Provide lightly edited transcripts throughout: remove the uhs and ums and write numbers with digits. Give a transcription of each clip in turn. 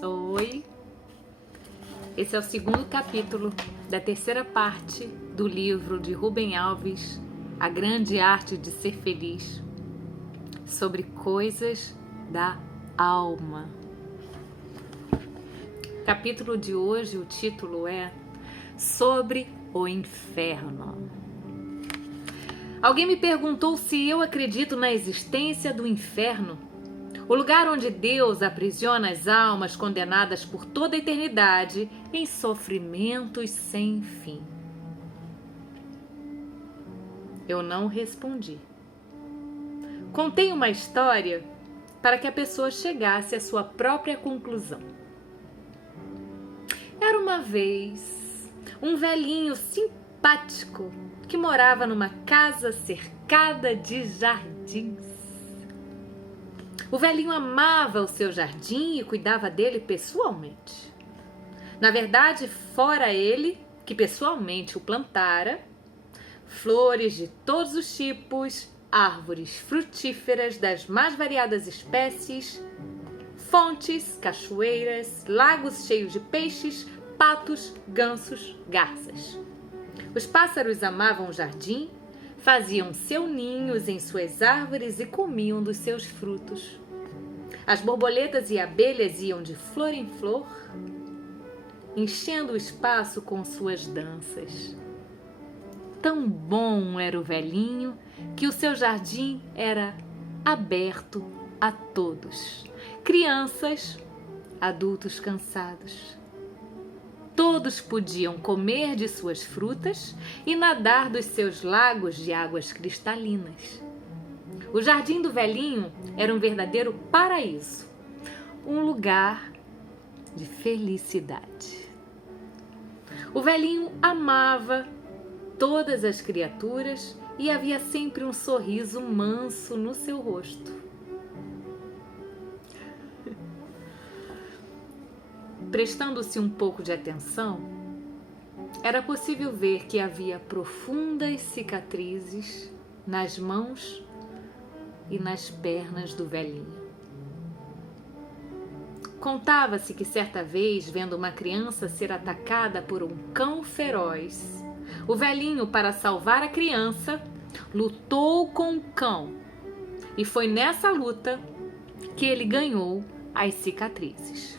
Oi! Esse é o segundo capítulo da terceira parte do livro de Rubem Alves, A Grande Arte de Ser Feliz, sobre coisas da alma. Capítulo de hoje, o título é Sobre o Inferno. Alguém me perguntou se eu acredito na existência do inferno, o lugar onde Deus aprisiona as almas condenadas por toda a eternidade em sofrimentos sem fim. Eu não respondi. Contei uma história para que a pessoa chegasse à sua própria conclusão. Era uma vez um velhinho simpático que morava numa casa cercada de jardins. O velhinho amava o seu jardim e cuidava dele pessoalmente. Na verdade, fora ele, que pessoalmente o plantara, flores de todos os tipos, árvores frutíferas das mais variadas espécies, fontes, cachoeiras, lagos cheios de peixes, patos, gansos, garças. Os pássaros amavam o jardim, faziam seus ninhos em suas árvores e comiam dos seus frutos. As borboletas e abelhas iam de flor em flor, enchendo o espaço com suas danças. Tão bom era o velhinho que o seu jardim era aberto a todos, crianças, adultos cansados. Todos podiam comer de suas frutas e nadar dos seus lagos de águas cristalinas. O jardim do velhinho era um verdadeiro paraíso, um lugar de felicidade. O velhinho amava todas as criaturas e havia sempre um sorriso manso no seu rosto. Prestando-se um pouco de atenção, era possível ver que havia profundas cicatrizes nas mãos e nas pernas do velhinho. Contava-se que certa vez, vendo uma criança ser atacada por um cão feroz, o velhinho, para salvar a criança, lutou com o cão e foi nessa luta que ele ganhou as cicatrizes.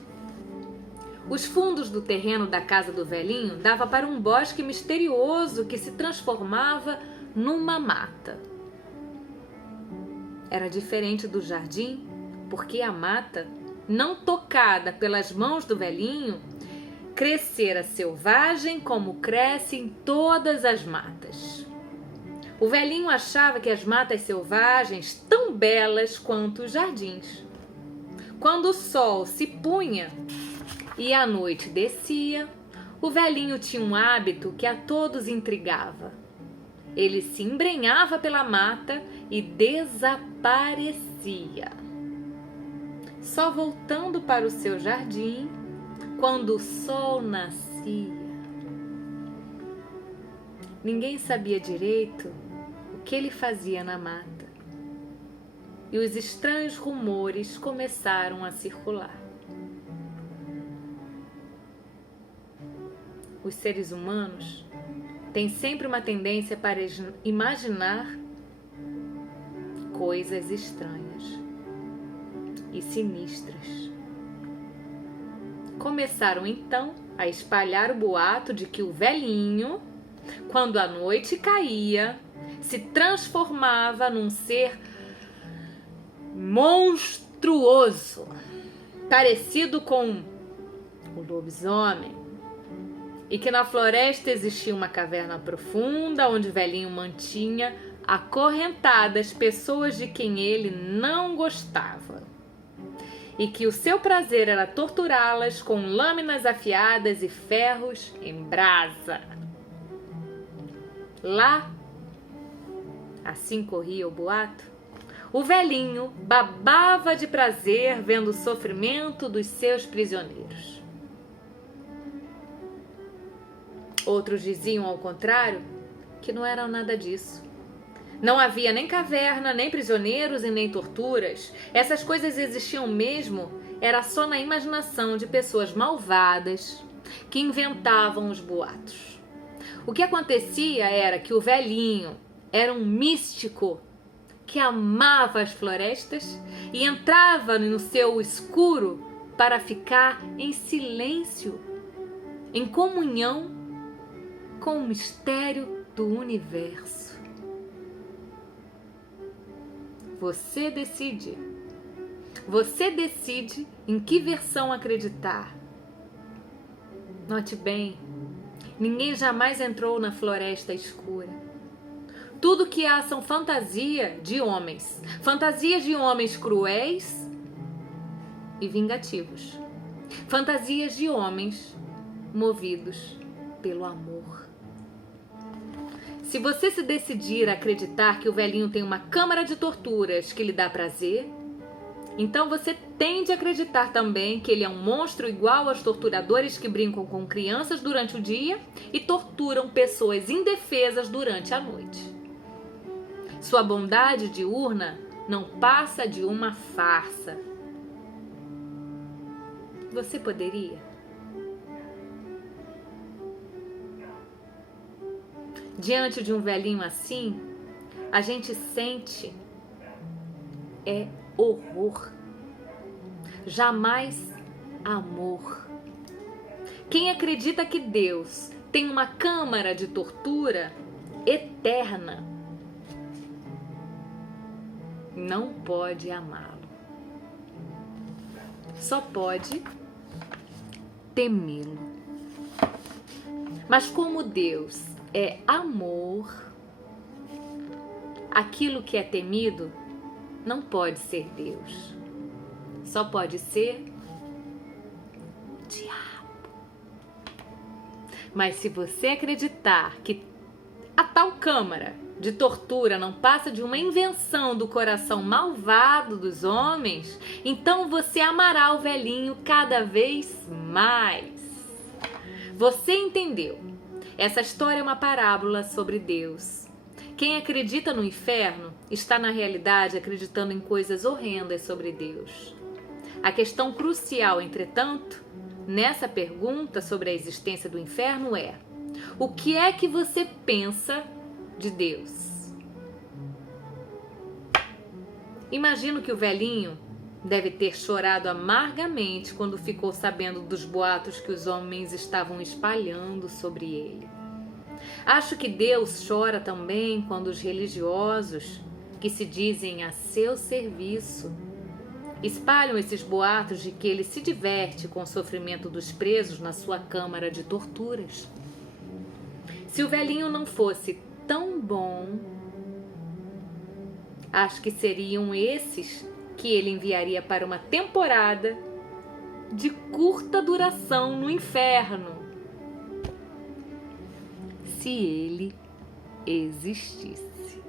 Os fundos do terreno da casa do velhinho davam para um bosque misterioso que se transformava numa mata. Era diferente do jardim, porque a mata, não tocada pelas mãos do velhinho, crescera selvagem como cresce em todas as matas. O velhinho achava que as matas selvagens tão belas quanto os jardins. Quando o sol se punha e a noite descia, o velhinho tinha um hábito que a todos intrigava. Ele se embrenhava pela mata e desaparecia, só voltando para o seu jardim quando o sol nascia. Ninguém sabia direito o que ele fazia na mata, e os estranhos rumores começaram a circular. Os seres humanos têm sempre uma tendência para imaginar coisas estranhas e sinistras. Começaram então a espalhar o boato de que o velhinho, quando a noite caía, se transformava num ser monstruoso, parecido com o lobisomem, e que na floresta existia uma caverna profunda onde o velhinho mantinha acorrentadas pessoas de quem ele não gostava, e que o seu prazer era torturá-las com lâminas afiadas e ferros em brasa. Lá, assim corria o boato, o velhinho babava de prazer vendo o sofrimento dos seus prisioneiros. Outros diziam, ao contrário, que não era nada disso. Não havia nem caverna, nem prisioneiros e nem torturas. Essas coisas existiam mesmo era só na imaginação de pessoas malvadas que inventavam os boatos. O que acontecia era que o velhinho era um místico que amava as florestas e entrava no seu escuro para ficar em silêncio, em comunhão com o mistério do universo. Você decide. Você decide em que versão acreditar. Note bem, ninguém jamais entrou na floresta escura. Tudo que há são fantasias de homens cruéis e vingativos. Fantasias de homens movidos pelo amor. Se você se decidir a acreditar que o velhinho tem uma câmara de torturas que lhe dá prazer, então você tende a acreditar também que ele é um monstro igual aos torturadores que brincam com crianças durante o dia e torturam pessoas indefesas durante a noite. Sua bondade diurna não passa de uma farsa. Você poderia? Diante de um velhinho assim, a gente sente horror, jamais amor. Quem acredita que Deus tem uma câmara de tortura eterna não pode amá-lo. Só pode temê-lo. Mas como Deus é amor, aquilo que é temido não pode ser Deus. Só pode ser diabo. Mas se você acreditar que a tal câmara de tortura não passa de uma invenção do coração malvado dos homens, então você amará o velhinho cada vez mais. Você entendeu? Essa história é uma parábola sobre Deus. Quem acredita no inferno está na realidade acreditando em coisas horrendas sobre Deus. A questão crucial, entretanto, nessa pergunta sobre a existência do inferno é: o que é que você pensa de Deus? Imagino que o velhinho deve ter chorado amargamente quando ficou sabendo dos boatos que os homens estavam espalhando sobre ele. Acho que Deus chora também quando os religiosos, que se dizem a seu serviço, espalham esses boatos de que ele se diverte com o sofrimento dos presos na sua câmara de torturas. Se o velhinho não fosse tão bom, acho que seriam esses que ele enviaria para uma temporada de curta duração no inferno, se ele existisse.